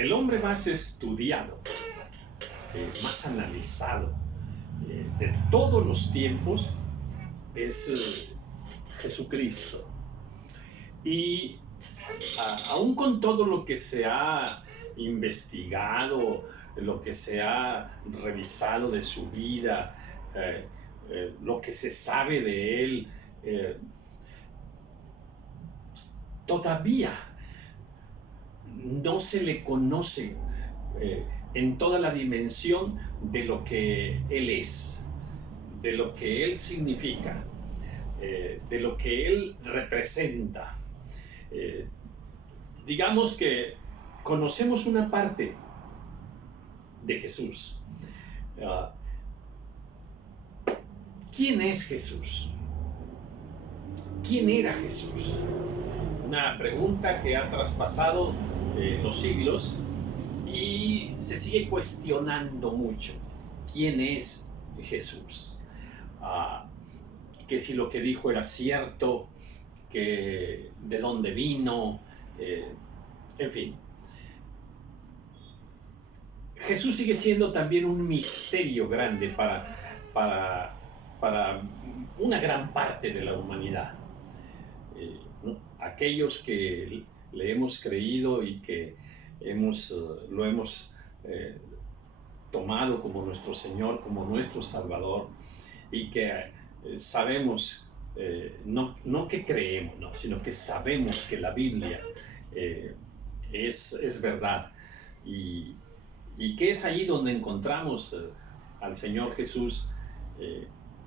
el hombre más estudiado, más analizado de todos los tiempos es Jesucristo. Y aún con todo lo que se ha investigado, lo que se ha revisado de su vida, lo que se sabe de él, todavía no se le conoce en toda la dimensión de lo que él es, de lo que él significa, de lo que él representa. Digamos que conocemos una parte de Jesús. ¿Quién es Jesús? ¿Quién era Jesús? Una pregunta que ha traspasado los siglos y se sigue cuestionando mucho. ¿Quién es Jesús? Que si lo que dijo era cierto, que de dónde vino, en fin. Jesús sigue siendo también un misterio grande para una gran parte de la humanidad. Aquellos que le hemos creído y que lo hemos tomado como nuestro Señor, como nuestro Salvador, y que sabemos, no que creemos, no, sino que sabemos que la Biblia es verdad, y que es ahí donde encontramos al Señor Jesús,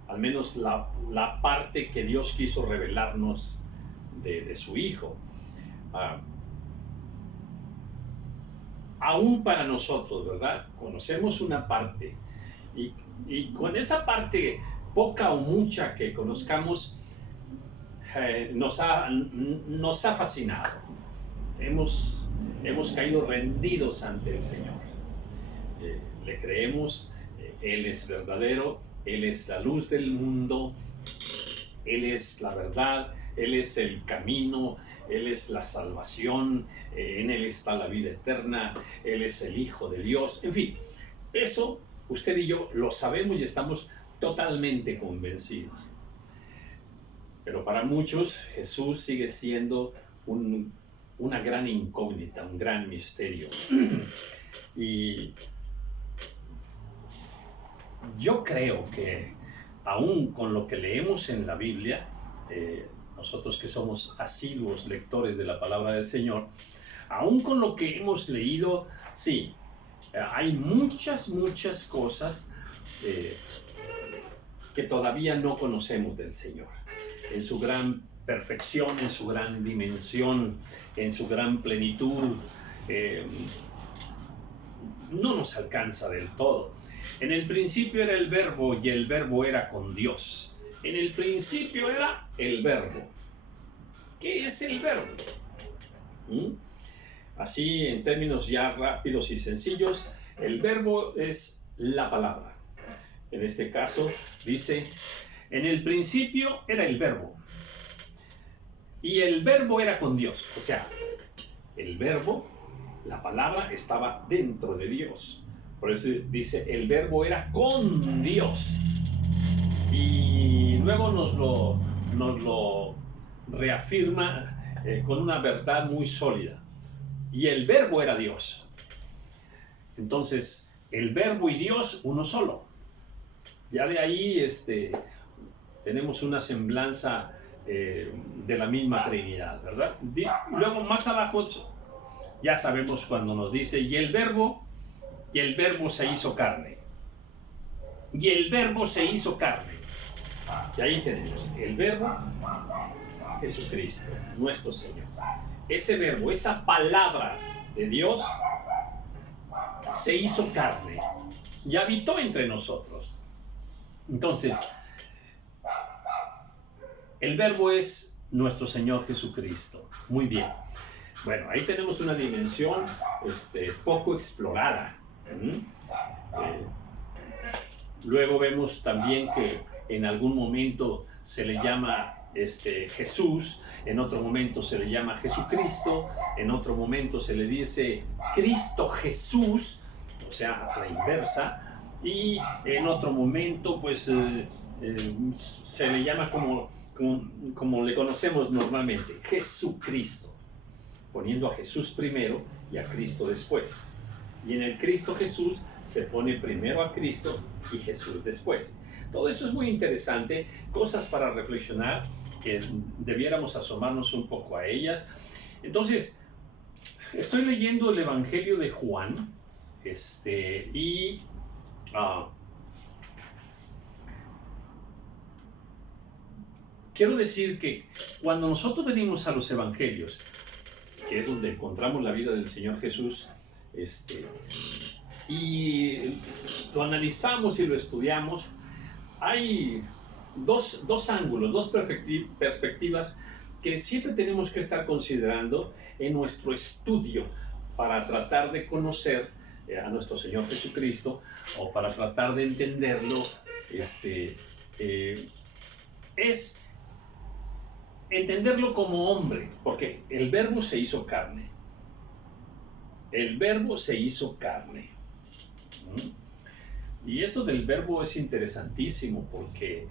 al menos la parte que Dios quiso revelarnos de su Hijo. Aún para nosotros, ¿verdad? Conocemos una parte, y con esa parte, poca o mucha que conozcamos, nos ha fascinado. Hemos caído rendidos ante el Señor. Le creemos, Él es verdadero, Él es la luz del mundo, Él es la verdad, Él es el camino, Él es la salvación, en Él está la vida eterna, Él es el Hijo de Dios. En fin, eso usted y yo lo sabemos y estamos totalmente convencidos. Pero para muchos Jesús sigue siendo una gran incógnita, un gran misterio. Y yo creo que aún con lo que leemos en la Biblia, nosotros que somos asiduos lectores de la palabra del Señor, aún con lo que hemos leído, sí, hay muchas cosas que todavía no conocemos del Señor, en su gran perfección, en su gran dimensión, en su gran plenitud. No nos alcanza del todo. En el principio era el Verbo, y el Verbo era con Dios. En el principio era el Verbo. ¿Qué es el Verbo? Así, en términos ya rápidos y sencillos, el Verbo es la palabra. En este caso dice, en el principio era el Verbo, y el Verbo era con Dios. O sea, el Verbo, la palabra, estaba dentro de Dios. Por eso dice, el Verbo era con Dios. Y luego nos lo reafirma con una verdad muy sólida. Y el Verbo era Dios. Entonces, el Verbo y Dios, uno solo. Ya de ahí tenemos una semblanza de la misma Trinidad, ¿verdad? Luego más abajo ya sabemos cuando nos dice, y el Verbo se hizo carne. Y el Verbo se hizo carne. Y ahí tenemos el Verbo, Jesucristo, nuestro Señor. Ese Verbo, esa palabra de Dios, se hizo carne y habitó entre nosotros. Entonces, el Verbo es nuestro Señor Jesucristo. Muy bien. Bueno, ahí tenemos una dimensión poco explorada. Luego vemos también que en algún momento se le llama Jesús, en otro momento se le llama Jesucristo, en otro momento se le dice Cristo Jesús, o sea, a la inversa, y en otro momento pues se le llama como le conocemos normalmente, Jesucristo, poniendo a Jesús primero y a Cristo después. Y en el Cristo Jesús se pone primero a Cristo y Jesús después. Todo esto es muy interesante, cosas para reflexionar, que debiéramos asomarnos un poco a ellas. Entonces, estoy leyendo el Evangelio de Juan, quiero decir que cuando nosotros venimos a los Evangelios, que es donde encontramos la vida del Señor Jesús, y lo analizamos y lo estudiamos, hay dos ángulos, dos perspectivas que siempre tenemos que estar considerando en nuestro estudio para tratar de conocer a nuestro Señor Jesucristo, o para tratar de entenderlo. Es entenderlo como hombre, porque el Verbo se hizo carne. El Verbo se hizo carne. Y esto del Verbo es interesantísimo, porque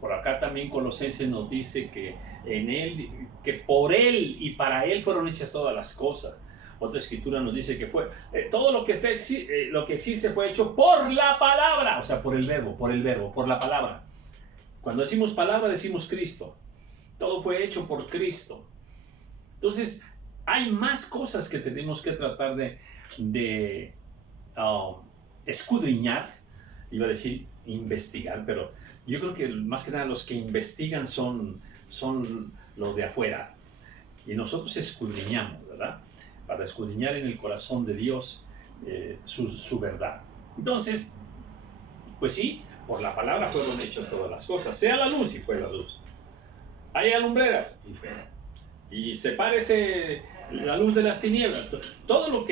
por acá también Colosenses nos dice que en él, que por él y para él fueron hechas todas las cosas. Otra escritura nos dice que fue todo lo que existe fue hecho por la palabra, o sea, por el verbo, por la palabra. Cuando decimos palabra, decimos Cristo. Todo fue hecho por Cristo. Entonces, hay más cosas que tenemos que tratar de escudriñar. Iba a decir investigar, pero yo creo que más que nada los que investigan son los de afuera. Y nosotros escudriñamos, ¿verdad? Para escudriñar en el corazón de Dios su verdad. Entonces, pues sí, por la palabra fueron hechas todas las cosas. Sea la luz y fue la luz. Haya lumbreras y fue. Y sepárese la luz de las tinieblas. Todo lo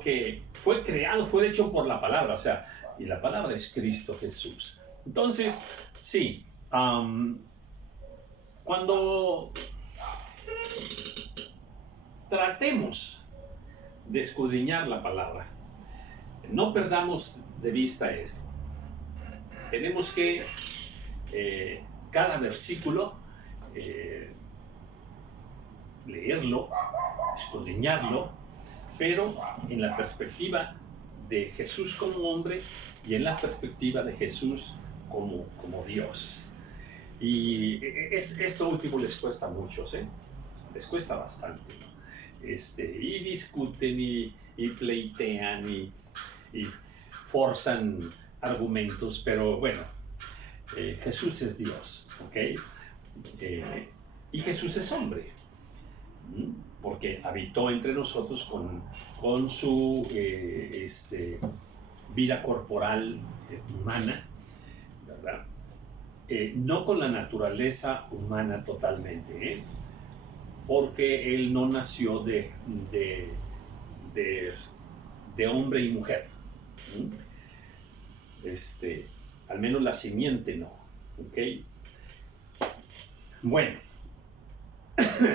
que fue creado fue hecho por la palabra. O sea, y la palabra es Cristo Jesús. Entonces, sí, cuando tratemos de escudriñar la palabra, no perdamos de vista esto. Tenemos que cada versículo leerlo, escudriñarlo, pero en la perspectiva de Jesús como hombre y en la perspectiva de Jesús como Dios. Y esto último les cuesta a muchos, les cuesta bastante, ¿no? Y discuten y pleitean y forzan argumentos, pero bueno, Jesús es Dios, ¿ok? Y Jesús es hombre, porque habitó entre nosotros con su vida corporal humana, ¿verdad? No con la naturaleza humana totalmente, porque él no nació de hombre y mujer. Al menos la simiente no, ¿ok? Bueno,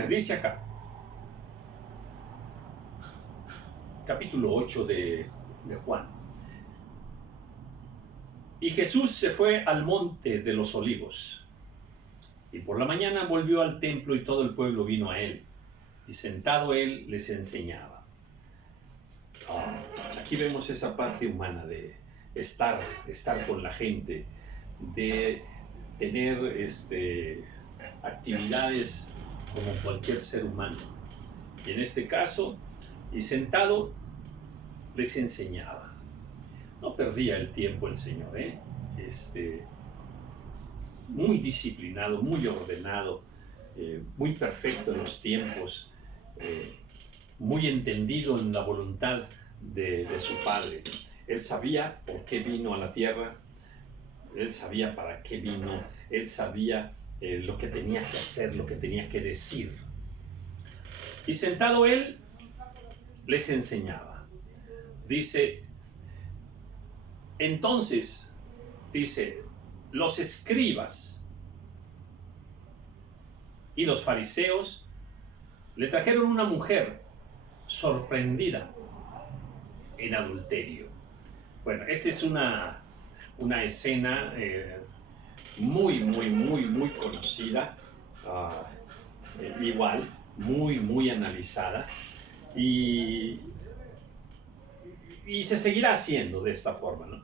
dice acá, capítulo 8 de Juan. Y Jesús se fue al monte de los olivos, y por la mañana volvió al templo y todo el pueblo vino a él, y sentado él les enseñaba. Aquí vemos esa parte humana de estar con la gente, de tener actividades como cualquier ser humano. Y en este caso, y sentado, les enseñaba. No perdía el tiempo el Señor, muy disciplinado, muy ordenado, muy perfecto en los tiempos, muy entendido en la voluntad de su Padre. Él sabía por qué vino a la tierra, él sabía para qué vino, él sabía lo que tenía que hacer, lo que tenía que decir. Y sentado él, les enseñaba. Dice, entonces, los escribas y los fariseos le trajeron una mujer sorprendida en adulterio. Bueno, esta es una escena muy conocida, igual, muy analizada, y se seguirá haciendo de esta forma, ¿no?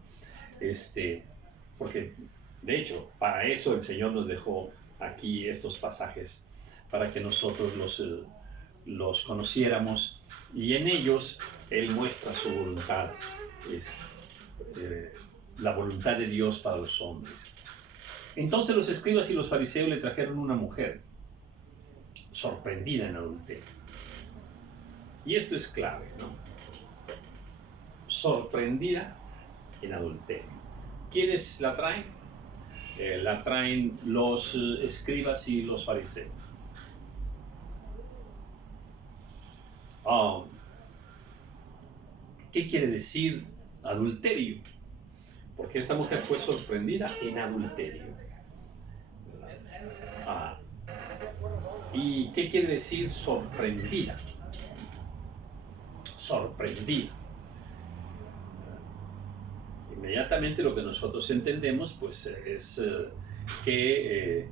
Porque de hecho, para eso el Señor nos dejó aquí estos pasajes, para que nosotros los conociéramos, y en ellos Él muestra su voluntad, la voluntad de Dios para los hombres. Entonces los escribas y los fariseos le trajeron una mujer sorprendida en adulterio. Y esto es clave, ¿no? Sorprendida en adulterio. ¿Quiénes la traen? La traen los escribas y los fariseos. ¿Qué quiere decir adulterio? Porque esta mujer fue sorprendida en adulterio. ¿Y qué quiere decir sorprendida? Sorprendida. Inmediatamente lo que nosotros entendemos, pues, es que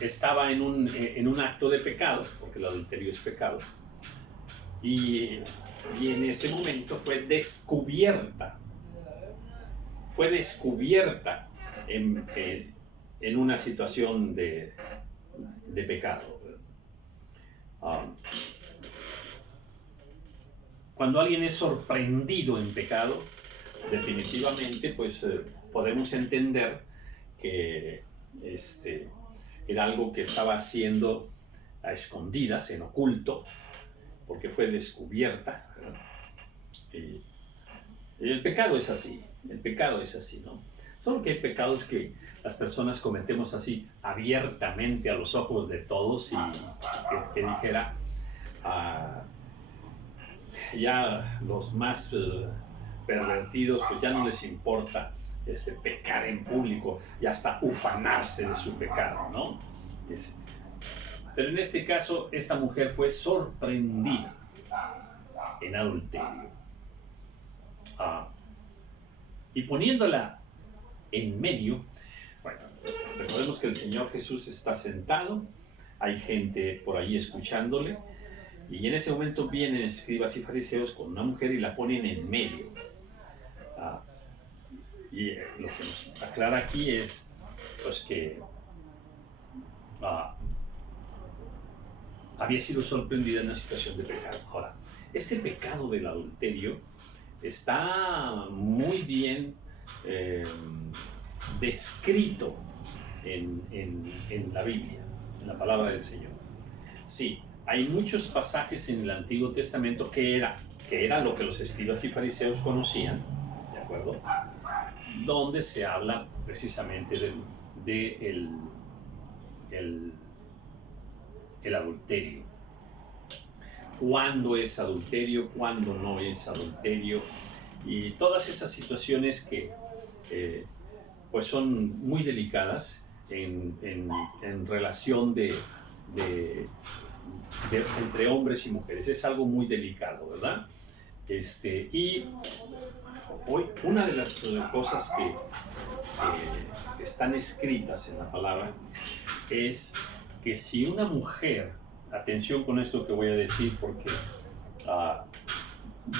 estaba en un acto de pecado, porque el adulterio es pecado, y en ese momento fue descubierta en una situación de pecado. Cuando alguien es sorprendido en pecado, definitivamente, pues podemos entender que era algo que estaba haciendo a escondidas, en oculto, porque fue descubierta. Y el pecado es así, ¿no? Solo que hay pecados que las personas cometemos así abiertamente a los ojos de todos, y que dijera, ya los más pervertidos, pues ya no les importa pecar en público y hasta ufanarse de su pecado, ¿no? Pero en este caso, esta mujer fue sorprendida en adulterio. Y poniéndola en medio, bueno, recordemos que el Señor Jesús está sentado, hay gente por ahí escuchándole, y en ese momento vienen escribas y fariseos con una mujer y la ponen en medio. Y lo que nos aclara aquí es, pues, que había sido sorprendida en una situación de pecado. Ahora, este pecado del adulterio está muy bien descrito en la Biblia, en la palabra del Señor. Sí, hay muchos pasajes en el Antiguo Testamento que era lo que los escribas y fariseos conocían, ¿de acuerdo? Donde se habla precisamente del adulterio. ¿Cuándo es adulterio? ¿Cuándo no es adulterio? Y todas esas situaciones que pues son muy delicadas en relación entre hombres y mujeres. Es algo muy delicado, ¿verdad? Y hoy una de las cosas que están escritas en la palabra es que si una mujer, atención con esto que voy a decir, porque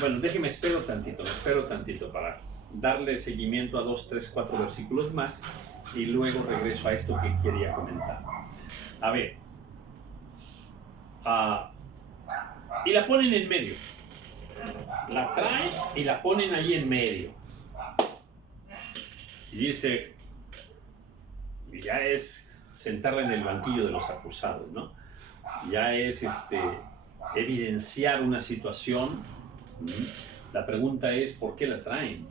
bueno, déjeme, espero tantito para darle seguimiento a 2, 3, 4 versículos más, y luego regreso a esto que quería comentar. A ver, y la ponen en medio, la traen y la ponen ahí en medio, y dice, ya es sentarla en el banquillo de los acusados, ¿no? Ya es evidenciar una situación. La pregunta es, ¿por qué la traen?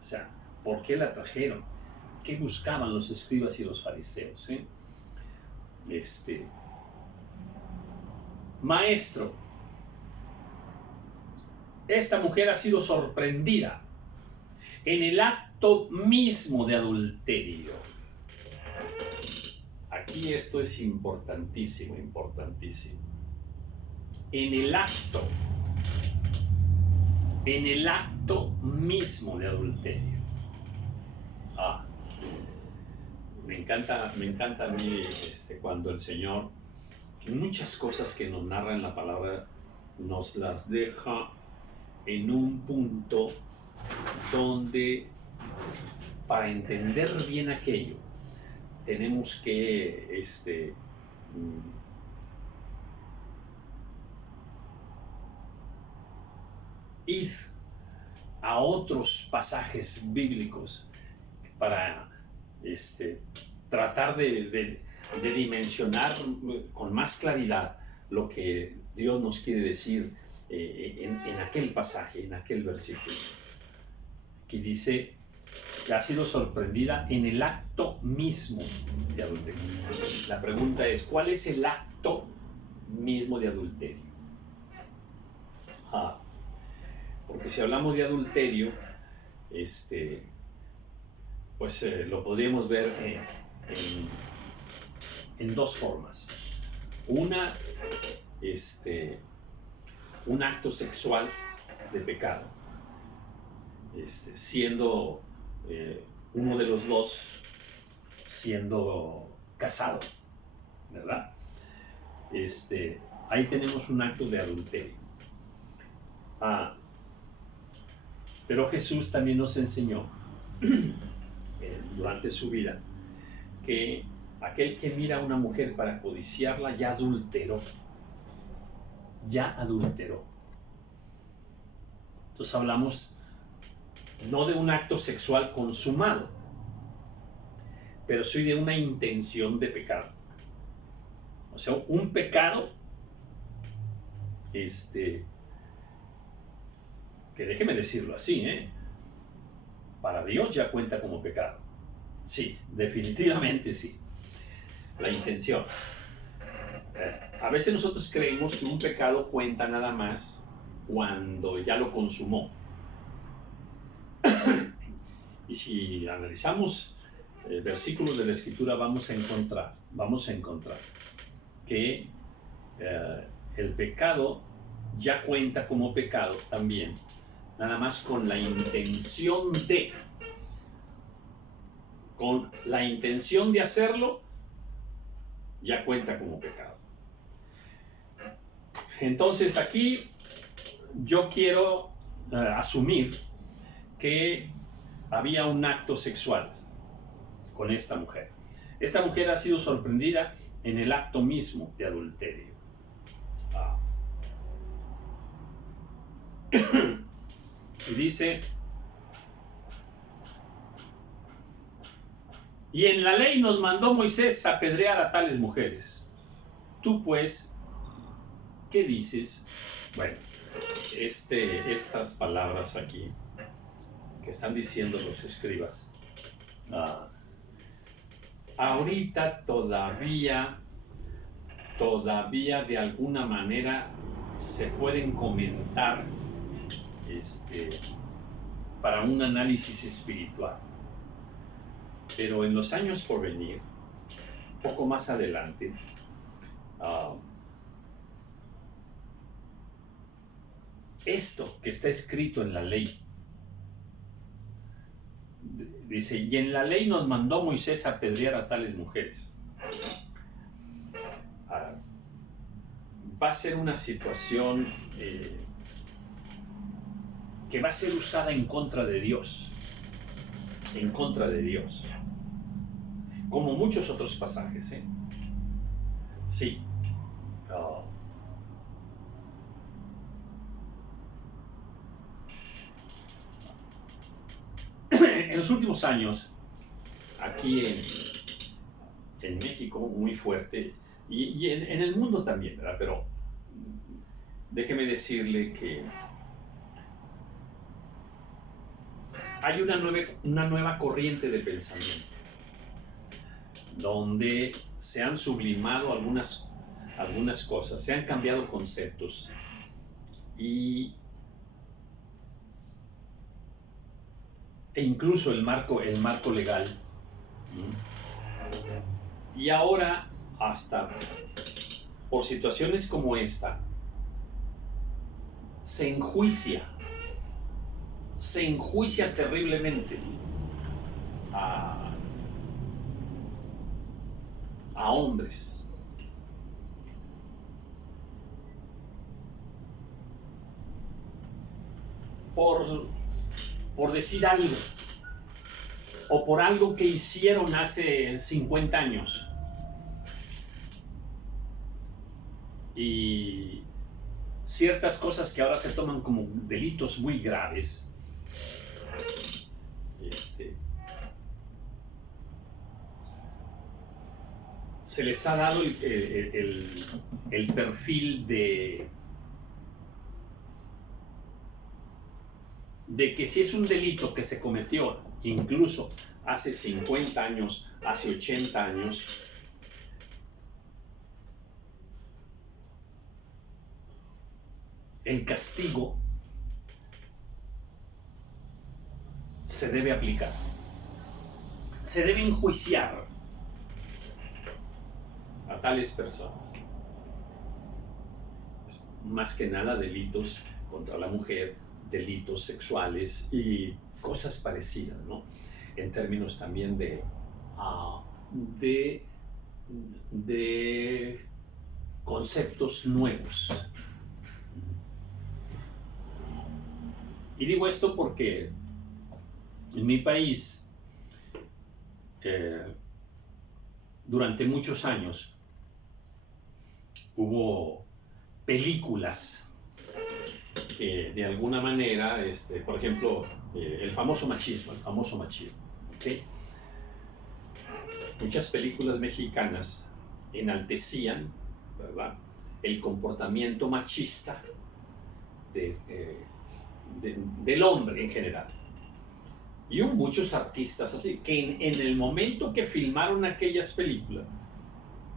O sea, ¿por qué la trajeron? ¿Qué buscaban los escribas y los fariseos? Maestro, esta mujer ha sido sorprendida en el acto mismo de adulterio. aquí esto es importantísimo, importantísimo. En el acto mismo de adulterio. Me encanta a mí cuando el Señor, muchas cosas que nos narra en la palabra, nos las deja en un punto donde, para entender bien aquello, tenemos que ir a otros pasajes bíblicos para tratar de dimensionar con más claridad lo que Dios nos quiere decir en aquel pasaje, en aquel versículo, que dice que ha sido sorprendida en el acto mismo de adulterio. La pregunta es, ¿cuál es el acto mismo de adulterio? Porque si hablamos de adulterio, pues lo podríamos ver en dos formas. Una, un acto sexual de pecado, siendo uno de los dos siendo casado, ¿verdad? Ahí tenemos un acto de adulterio. Pero Jesús también nos enseñó durante su vida que aquel que mira a una mujer para codiciarla ya adulteró. Entonces hablamos no de un acto sexual consumado, pero sí de una intención de pecado. O sea, un pecado que déjeme decirlo así, para Dios ya cuenta como pecado. Sí, definitivamente sí. La intención. A veces nosotros creemos que un pecado cuenta nada más cuando ya lo consumó. Y si analizamos versículos de la Escritura, vamos a encontrar que el pecado ya cuenta como pecado también, nada más con la intención de hacerlo, ya cuenta como pecado. Entonces aquí yo quiero asumir que había un acto sexual con esta mujer. Esta mujer ha sido sorprendida en el acto mismo de adulterio. Y dice, y en la ley nos mandó Moisés apedrear a tales mujeres. Tú pues, ¿qué dices? Bueno, estas palabras aquí que están diciendo los escribas, ahorita todavía de alguna manera se pueden comentar para un análisis espiritual, pero en los años por venir, poco más adelante, esto que está escrito en la ley, dice, y en la ley nos mandó Moisés a apedrear a tales mujeres. Va a ser una situación que va a ser usada en contra de Dios, como muchos otros pasajes, Sí. En los últimos años, aquí en México, muy fuerte, y en el mundo también, ¿verdad? Pero déjeme decirle que hay una nueva corriente de pensamiento, donde se han sublimado algunas cosas, se han cambiado conceptos, e incluso el marco legal Y ahora, hasta por situaciones como esta, se enjuicia terriblemente a hombres. Por decir algo, o por algo que hicieron hace 50 años. Y ciertas cosas que ahora se toman como delitos muy graves, se les ha dado el perfil de que si es un delito que se cometió incluso hace 50 años, hace 80 años, el castigo se debe aplicar, se debe enjuiciar a tales personas. Más que nada delitos contra la mujer, delitos sexuales y cosas parecidas, ¿no? En términos también de conceptos nuevos. Y digo esto porque en mi país, durante muchos años, hubo películas que de alguna manera, por ejemplo, el famoso machismo, ¿okay? Muchas películas mexicanas enaltecían, ¿verdad?, el comportamiento machista del hombre en general. Y hubo muchos artistas así, que en el momento que filmaron aquellas películas,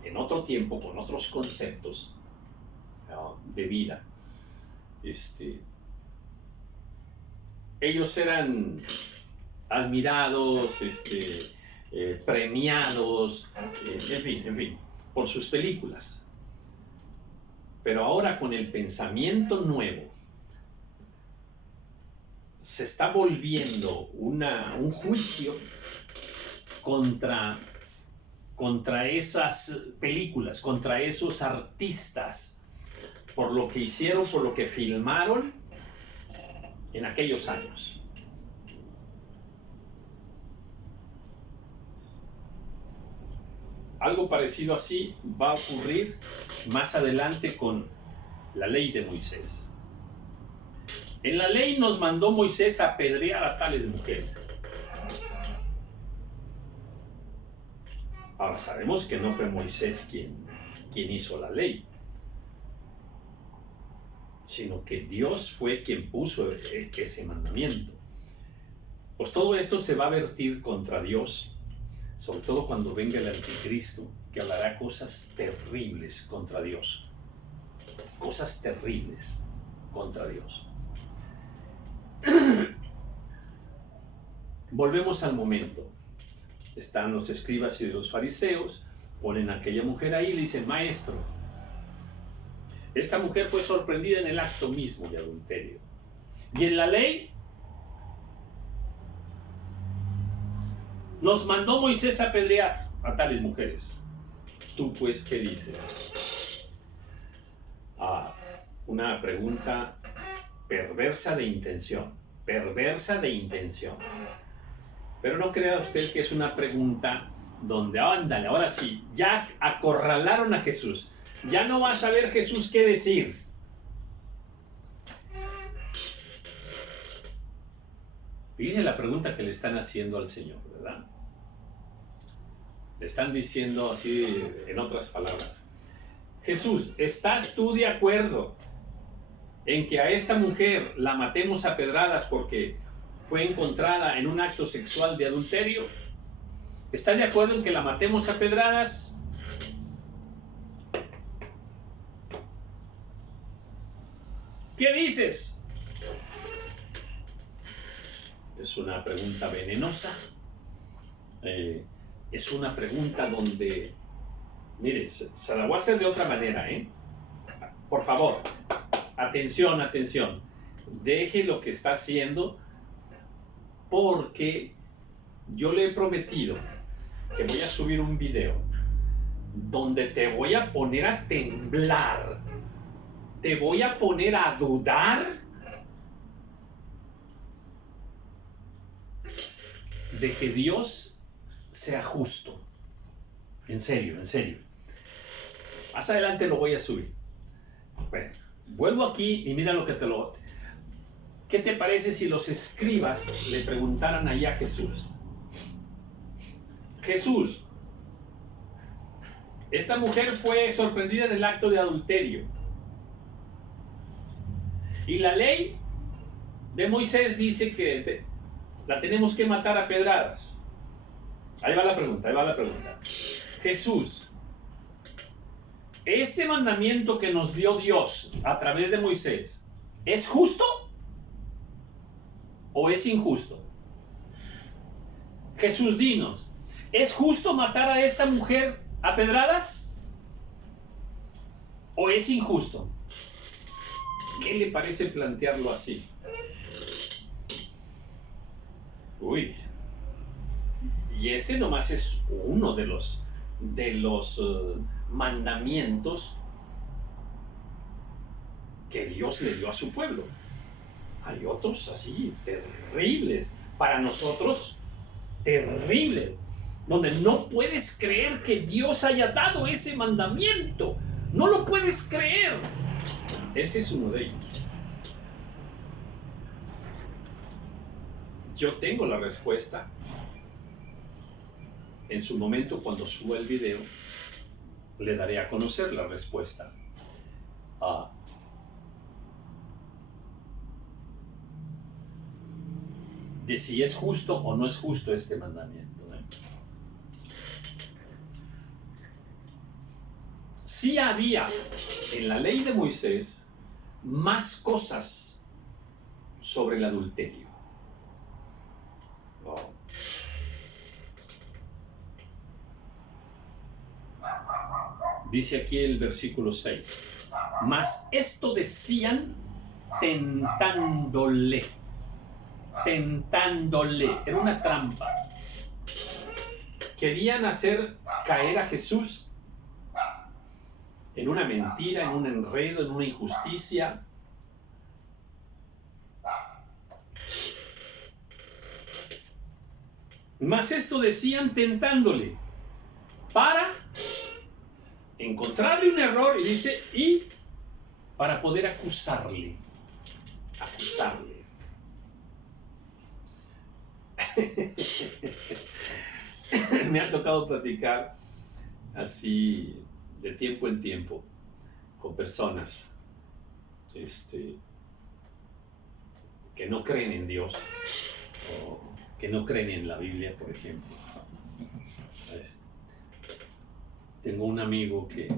en otro tiempo, con otros conceptos de vida, ellos eran admirados, premiados, en fin, por sus películas. Pero ahora con el pensamiento nuevo, se está volviendo un juicio contra esas películas, contra esos artistas, por lo que hicieron, por lo que filmaron en aquellos años. Algo parecido así va a ocurrir más adelante con la ley de Moisés. En la ley nos mandó Moisés a apedrear a tales mujeres. Ahora sabemos que no fue Moisés quien hizo la ley, sino que Dios fue quien puso ese mandamiento. Pues todo esto se va a vertir contra Dios, sobre todo cuando venga el anticristo, que hablará cosas terribles contra Dios. Cosas terribles contra Dios. Volvemos al momento. Están los escribas y los fariseos, ponen a aquella mujer ahí y le dicen: maestro, esta mujer fue sorprendida en el acto mismo de adulterio. Y en la ley nos mandó Moisés a apedrear a tales mujeres. ¿Tú pues qué dices? Una pregunta perversa de intención. Pero no crea usted que es una pregunta donde, ándale, ahora sí, ya acorralaron a Jesús. Ya no va a saber Jesús qué decir. Fíjense la pregunta que le están haciendo al Señor, ¿verdad? Le están diciendo así, en otras palabras: Jesús, ¿estás tú de acuerdo en que a esta mujer la matemos a pedradas porque fue encontrada en un acto sexual de adulterio? ¿Estás de acuerdo en que la matemos a pedradas? ¿Qué dices? Es una pregunta venenosa. Es una pregunta donde Mire, se la voy a hacer de otra manera, ¿eh? Por favor, atención, atención. Deje lo que está haciendo, porque yo le he prometido que voy a subir un video donde te voy a poner a temblar, te voy a poner a dudar de que Dios sea justo. En serio, en serio. Más adelante lo voy a subir. Bueno, vuelvo aquí y mira lo que ¿Qué te parece si los escribas le preguntaran ahí a Jesús? Jesús, esta mujer fue sorprendida en el acto de adulterio. Y la ley de Moisés dice que la tenemos que matar a pedradas. Ahí va la pregunta, ahí va la pregunta. Jesús, este mandamiento que nos dio Dios a través de Moisés, ¿es justo o es injusto? Jesús, dinos, ¿es justo matar a esta mujer a pedradas o es injusto? ¿Qué le parece plantearlo así? Uy. Y este nomás es uno de los mandamientos que Dios le dio a su pueblo. Hay otros así, terribles. Para nosotros, terribles. Donde no puedes creer que Dios haya dado ese mandamiento. No lo puedes creer. Este es uno de ellos. Yo tengo la respuesta. En su momento, cuando suba el video, le daré a conocer la respuesta. De si es justo o no es justo este mandamiento. Sí había en la ley de Moisés más cosas sobre el adulterio. Dice aquí el versículo 6. Mas esto decían tentándole. Tentándole. Era una trampa. Querían hacer caer a Jesús en una mentira, en un enredo, en una injusticia. Mas esto decían tentándole para encontrarle un error, y dice, y para poder acusarle. Me ha tocado platicar así de tiempo en tiempo con personas que no creen en Dios o que no creen en la Biblia, por ejemplo. Tengo un amigo que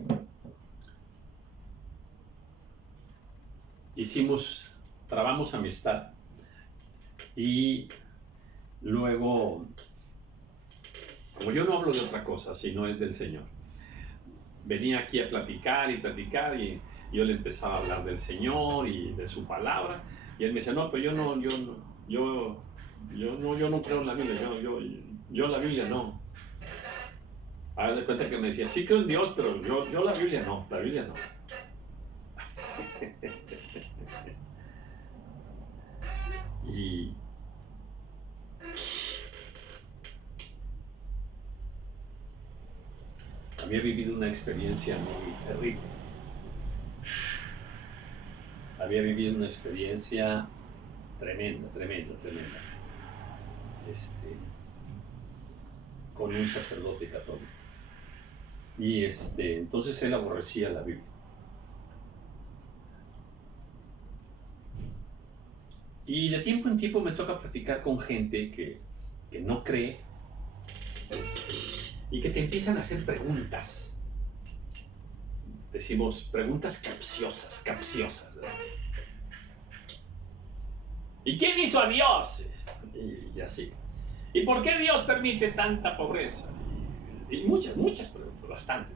trabamos amistad, y luego, como yo no hablo de otra cosa, sino es del Señor, venía aquí a platicar, y yo le empezaba a hablar del Señor y de su palabra, y él me decía, no, pero yo no creo en la Biblia, yo la Biblia no. Haz de cuenta que me decía, sí creo en Dios, pero yo la Biblia no. Y había vivido una experiencia muy terrible. Había vivido una experiencia tremenda. Con un sacerdote católico. Y entonces él aborrecía la Biblia. Y de tiempo en tiempo me toca platicar con gente que no cree, y que te empiezan a hacer preguntas. Decimos preguntas capciosas, ¿verdad? ¿Y quién hizo a Dios? Y así. ¿Y por qué Dios permite tanta pobreza? Y muchas preguntas, bastante.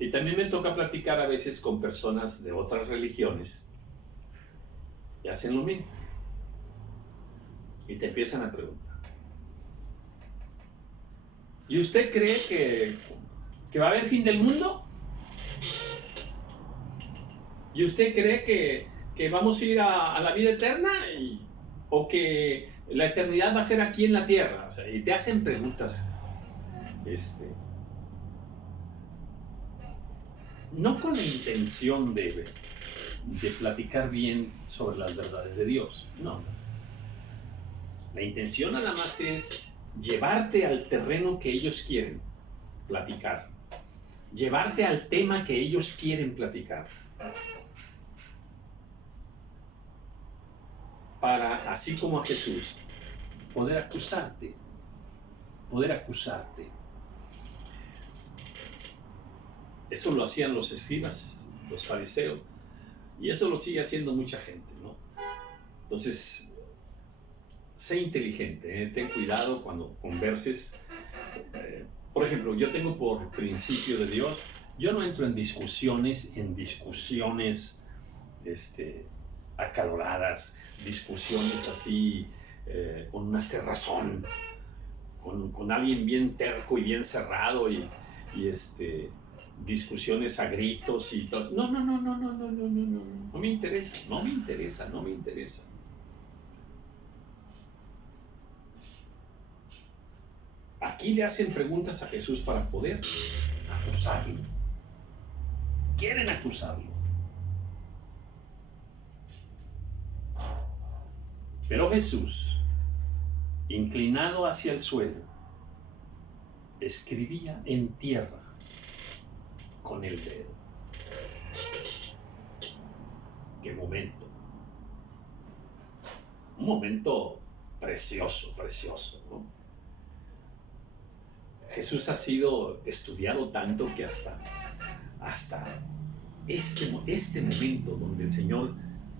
Y también me toca platicar a veces con personas de otras religiones y hacen lo mismo. Y te empiezan a preguntar. ¿Y usted cree que va a haber fin del mundo? ¿Y usted cree que vamos a ir a la vida eterna? ¿O que la eternidad va a ser aquí en la tierra? O sea, y te hacen preguntas. No con la intención de platicar bien sobre las verdades de Dios. No. La intención nada más es llevarte al terreno que ellos quieren platicar. Llevarte al tema que ellos quieren platicar. Para, así como a Jesús, poder acusarte. Eso lo hacían los escribas, los fariseos, y eso lo sigue haciendo mucha gente, ¿no? Entonces, sé inteligente, ten cuidado cuando converses. Por ejemplo, yo tengo por principio de Dios, yo no entro en discusiones acaloradas, discusiones así, con una cerrazón, con alguien bien terco y bien cerrado y discusiones a gritos y todo. No me interesa. Aquí le hacen preguntas a Jesús para poder acusarlo. Quieren acusarlo. Pero Jesús, inclinado hacia el suelo, escribía en tierra con el dedo. ¡Qué momento! Un momento precioso, ¿no? Jesús ha sido estudiado tanto que hasta este momento donde el Señor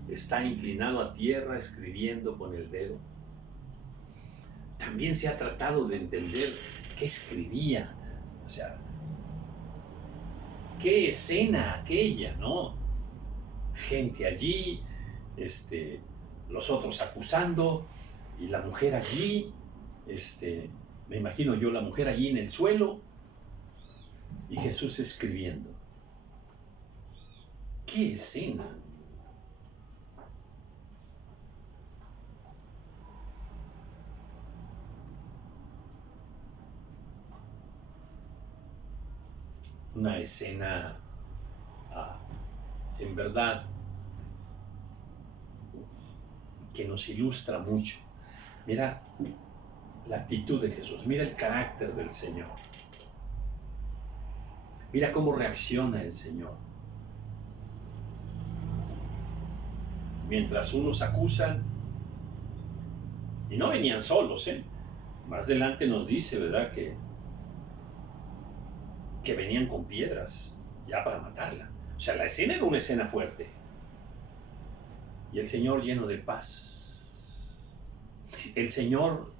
está inclinado a tierra escribiendo con el dedo, también se ha tratado de entender qué escribía, o sea, qué escena aquella, ¿no? Gente allí, los otros acusando, y la mujer allí, me imagino yo la mujer allí en el suelo, y Jesús escribiendo. ¡Qué escena! Una escena, en verdad, que nos ilustra mucho. Mira la actitud de Jesús, mira el carácter del Señor. Mira cómo reacciona el Señor. Mientras unos acusan, y no venían solos, Más adelante nos dice, ¿verdad?, que venían con piedras ya para matarla. O sea, la escena era una escena fuerte. Y el Señor lleno de paz. El Señor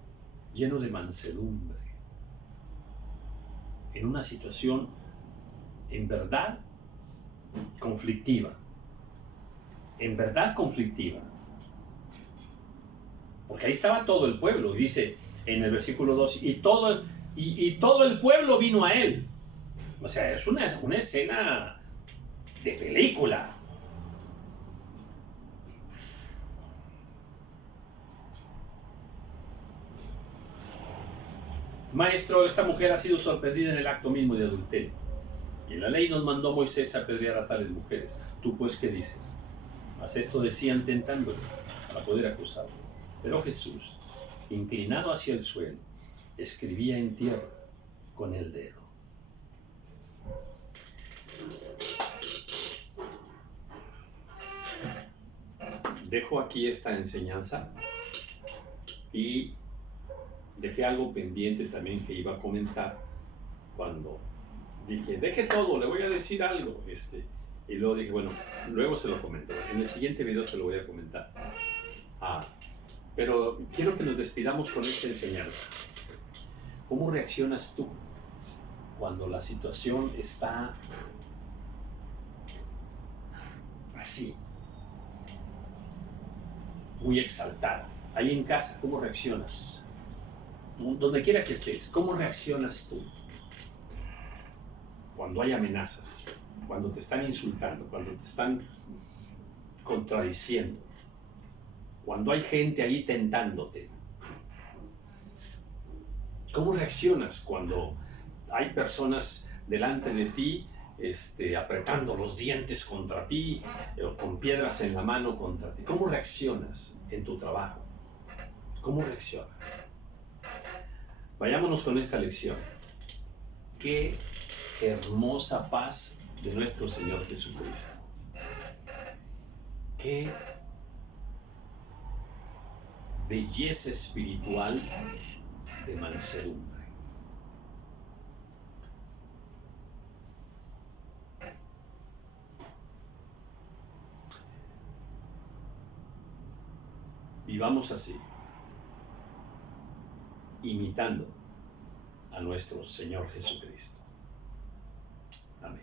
lleno de mansedumbre. En una situación, en verdad, conflictiva. Porque ahí estaba todo el pueblo. Y dice en el versículo 2, y todo el pueblo vino a él. O sea, es una escena de película. Maestro, esta mujer ha sido sorprendida en el acto mismo de adulterio. Y en la ley nos mandó Moisés a apedrear a tales mujeres. ¿Tú pues qué dices? Mas esto decían tentándole para poder acusarlo. Pero Jesús, inclinado hacia el suelo, escribía en tierra con el dedo. Dejo aquí esta enseñanza y dejé algo pendiente también que iba a comentar cuando dije, deje todo, le voy a decir algo. Y luego dije, bueno, luego se lo comento. En el siguiente video se lo voy a comentar. Pero quiero que nos despidamos con esta enseñanza. ¿Cómo reaccionas tú cuando la situación está así, muy exaltado. Ahí en casa, ¿cómo reaccionas? Donde quiera que estés, ¿cómo reaccionas tú? Cuando hay amenazas, cuando te están insultando, cuando te están contradiciendo, cuando hay gente ahí tentándote. ¿Cómo reaccionas cuando hay personas delante de ti apretando los dientes contra ti o con piedras en la mano contra ti? ¿Cómo reaccionas en tu trabajo? ¿Cómo reaccionas? Vayámonos con esta lección. Qué hermosa paz de nuestro Señor Jesucristo. Qué belleza espiritual de mansedumbre. Vivamos así, imitando a nuestro Señor Jesucristo. Amén.